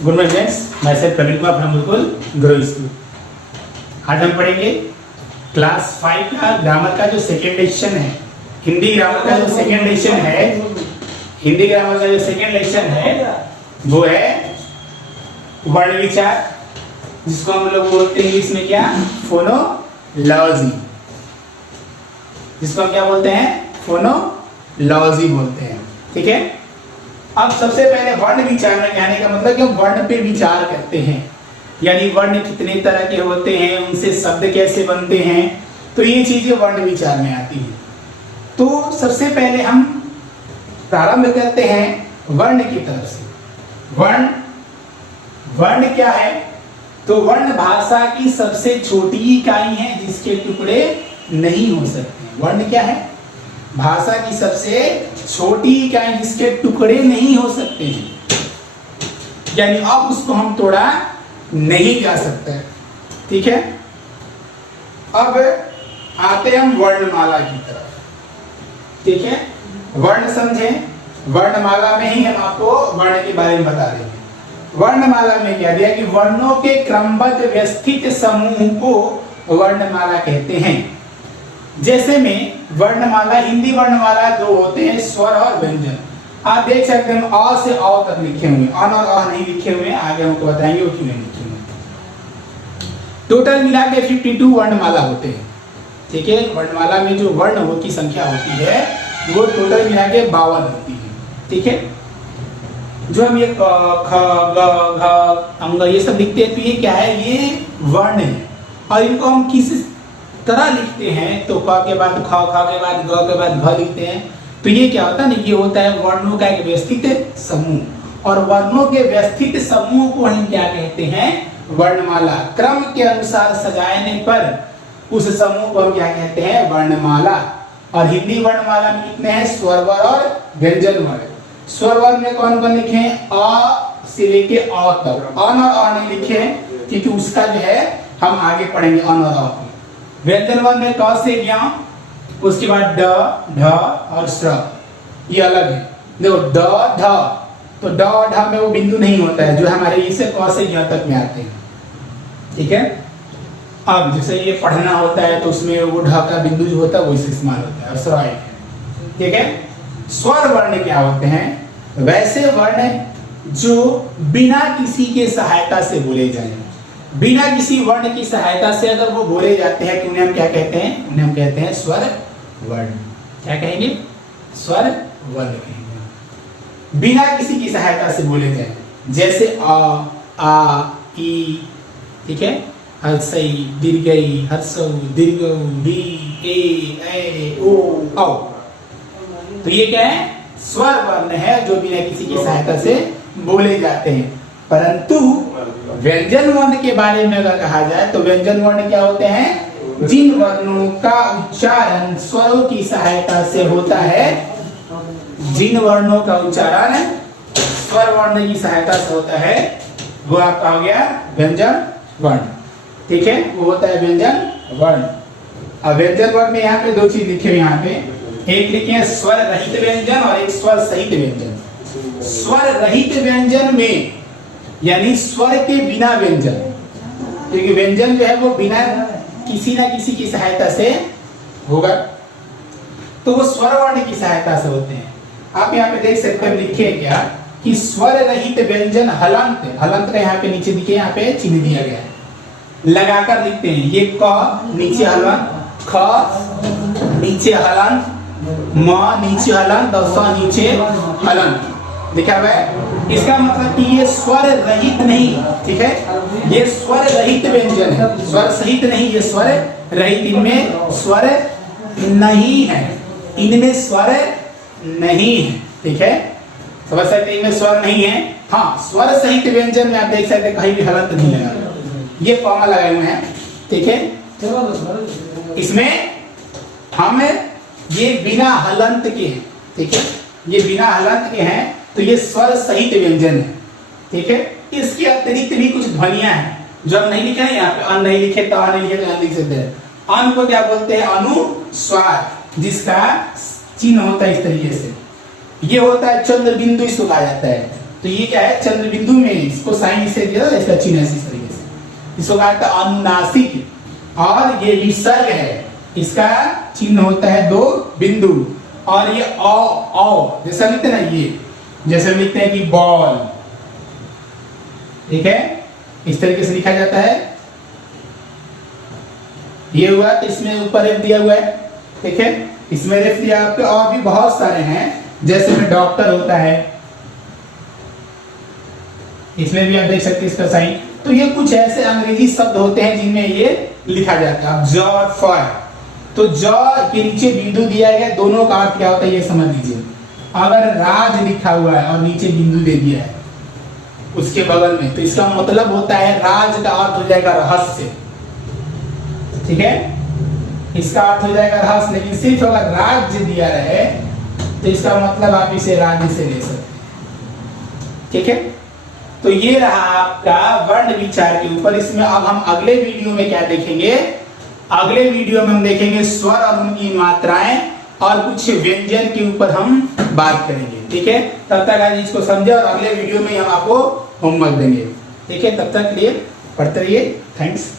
Good morning friends, मैं sir Praveen Kumar from Gurukul grow school. आज हम पढ़ेंगे क्लास 5 का ग्रामर का जो सेकेंड लेक्चर है, हिंदी ग्रामर का जो सेकेंड लेक्चर है, हिंदी ग्रामर का जो सेकेंड लेक्चर है वो है वर्ण विचार, जिसको हम लोग बोलते हैं इंग्लिश में क्या, फोनोलॉजी, जिसको हम क्या बोलते हैं, फोनोलॉजी बोलते हैं। ठीक है, अब सबसे पहले वर्ण विचार में कहने का मतलब कि हम वर्ण पे विचार करते हैं, यानी वर्ण कितने तरह के होते हैं, उनसे शब्द कैसे बनते हैं, तो ये चीजें वर्ण विचार में आती हैं। तो सबसे पहले हम प्रारंभ करते हैं वर्ण की तरफ से। वर्ण क्या है? तो वर्ण भाषा की सबसे छोटी इकाई है जिसके टुकड़े नहीं हो सकते। वर्ण क्या है? भाषा की सबसे छोटी इकाई जिसके टुकड़े नहीं हो सकते हैं, यानी अब उसको हम तोड़ा नहीं जा सकता है। ठीक है, अब आते हम वर्णमाला की तरफ। ठीक है, वर्ण समझे, वर्णमाला में ही हम आपको वर्ण के बारे में बता देंगे। वर्णमाला में क्या दिया कि वर्णों के क्रमबद्ध व्यवस्थित समूह को वर्णमाला कहते हैं। जैसे में वर्णमाला, हिंदी वर्णमाला दो होते हैं, स्वर और व्यंजन। आप देख सकते हैं अ से अ तक लिखे हुए, अन और अ नहीं लिखे हुए, आगे हमको बताएंगे वो क्यों नहीं लिखे हुए। टोटल मिला के 52 वर्णमाला होते हैं। ठीक है, वर्णमाला में जो वर्ण की संख्या होती है वो टोटल मिला के 52 होती है। ठीक है, जो हम ये क ख ग घ अंग ये सब लिखते हैं, तो ये क्या है, ये वर्ण है। और इनको हम किस तरह लिखते हैं, तो क के बाद ख, ख के बाद ग के बाद घ लिखते हैं। तो ये क्या होता है ना, ये होता है वर्णों का एक व्यवस्थित समूह, और वर्णों के व्यवस्थित समूह को हम क्या कहते हैं, वर्णमाला। क्रम के अनुसार सजाने पर उस समूह को हम क्या कहते हैं, वर्णमाला। और हिंदी वर्णमाला में कितने हैं, स्वर वर्ण और व्यंजन वर्ण। स्वर वर्ण में कौन कौन लिखे हैं, अ से लेके अ तक। अन और अ नहीं लिखे हैं क्योंकि उसका जो है हम आगे पढ़ेंगे अन और अ को। व्यंजन वर्ण में क से ज्ञ, उसके बाद ड, ढ और श्र, ये अलग है। देखो ड ढ, तो ड ढ में वो बिंदु नहीं होता है जो हमारे इसे क से ज्ञ तक में आते हैं। ठीक है, अब जैसे ये पढ़ना होता है तो उसमें वो ढ का बिंदु जो होता है वो इसे इस्तेमाल होता है, और श्र है। ठीक है, स्वर वर्ण क्या होते हैं, वैसे वर्ण जो बिना किसी के सहायता से बोले जाएं। बिना किसी वर्ण की सहायता से अगर वो बोले जाते हैं तो उन्हें हम क्या कहते हैं, उन्हें हम कहते हैं स्वर वर्ण। क्या कहेंगे, स्वर वर्ण कहेंगे, बिना किसी की सहायता से बोले जाए। जैसे अ, आ, ई, ठीक है, हर्षई, दीर्घई, हर्षौ, दीर्घौ, दी, ए, ओ, औ। तो ये क्या है, स्वर वर्ण है जो बिना किसी की सहायता से बोले जाते हैं। परंतु व्यंजन वर्ण के बारे में अगर कहा जाए तो व्यंजन वर्ण क्या होते हैं, जिन वर्णों का उच्चारण स्वरों की सहायता से होता है, जिन वर्णों का उच्चारण स्वर वर्ण की सहायता से होता है वो आपका हो गया व्यंजन वर्ण। ठीक है, वो होता है व्यंजन वर्ण। अब व्यंजन वर्ण में यहाँ पे दो चीज लिखे हुए, यहाँ पे एक लिखे हैं स्वर रहित व्यंजन और एक स्वर सहित व्यंजन। स्वर रहित व्यंजन में यानी स्वर के बिना व्यंजन, क्योंकि व्यंजन जो है वो बिना किसी ना किसी की सहायता से होगा, तो वो स्वर वर्ण की सहायता से होते हैं। आप यहाँ पे देख सकते हैं, लिखे क्या कि स्वर रहित व्यंजन हलंत, हलंत का यहाँ पे नीचे दिखे, यहाँ पे चिन्ह दिया गया है, लगाकर लिखते हैं। ये क नीचे हलंत, ख नीचे हलंत, म नीचे हलंत और स नीचे हलंत लिखा हुआ है। इसका मतलब कि ये स्वर रहित नहीं, ठीक है, ये स्वर रहित व्यंजन है, स्वर सहित नहीं, ये स्वर रहित। इनमें स्वर नहीं है, इनमें स्वर नहीं है। ठीक है, समझ सकते, इनमें स्वर नहीं है। हाँ, स्वर सहित व्यंजन में आप देख सकते हैं कहीं भी हलंत नहीं लगा, ये कॉमा लगाए हुए हैं। ठीक है, इसमें हम ये बिना हलंत के हैं। ठीक है, ये बिना हलंत के हैं, तो ये स्वर सहित व्यंजन है। ठीक है, इसके अतिरिक्त भी कुछ ध्वनियां हैं जो हम नहीं लिखे हैं, यहाँ पे अन नहीं लिखे, ता नहीं लिखे, तो अन लिख सकते हैं। अन को क्या बोलते हैं, अनुस्वार, जिसका चिन्ह होता है इस तरीके से, ये होता है चंद्र बिंदु, इसको कहा जाता है। तो ये क्या है, चंद्र बिंदु में इसको साइन इसे दिया, इसका चिन्ह इस तरीके से, इसको कहा जाता है अनुनासिक। और ये विसर्ग है, इसका चिन्ह होता है 2 बिंदु। और ये औ जैसा लिखते हैं ना, ये जैसे लिखते हैं कि बॉल, ठीक है, इस तरीके से लिखा जाता है। ये हुआ, इसमें ऊपर एक दिया हुआ है, ठीक है, इसमें रेफ दिया आपके, और भी बहुत सारे हैं, जैसे में डॉक्टर होता है, इसमें भी आप देख सकते हैं इसका साइन। तो ये कुछ ऐसे अंग्रेजी शब्द होते हैं जिनमें ये लिखा जाता है। अब जॉ और फॉर, तो जॉ के नीचे बिंदु दिया गया, दोनों का अर्थ क्या होता है ये समझ लीजिए। अगर राज लिखा हुआ है और नीचे बिंदु दे दिया है उसके बगल में, तो इसका मतलब होता है राज का अर्थ हो जाएगा रहस्य, ठीक है, इसका अर्थ हो जाएगा रहस्य। लेकिन सिर्फ अगर राज्य दिया रहे तो इसका मतलब आप इसे राज्य से ले सकते हैं, ठीक है। तो ये रहा आपका वर्ण विचार के ऊपर। इसमें अब हम अगले वीडियो में क्या देखेंगे, अगले वीडियो में हम देखेंगे स्वर और उनकी मात्राएं और कुछ व्यंजन के ऊपर हम बात करेंगे, ठीक है। तब तक आज इसको समझे और अगले वीडियो में हम आपको होमवर्क देंगे, ठीक है। तब तक लिए पढ़ते रहिए। थैंक्स।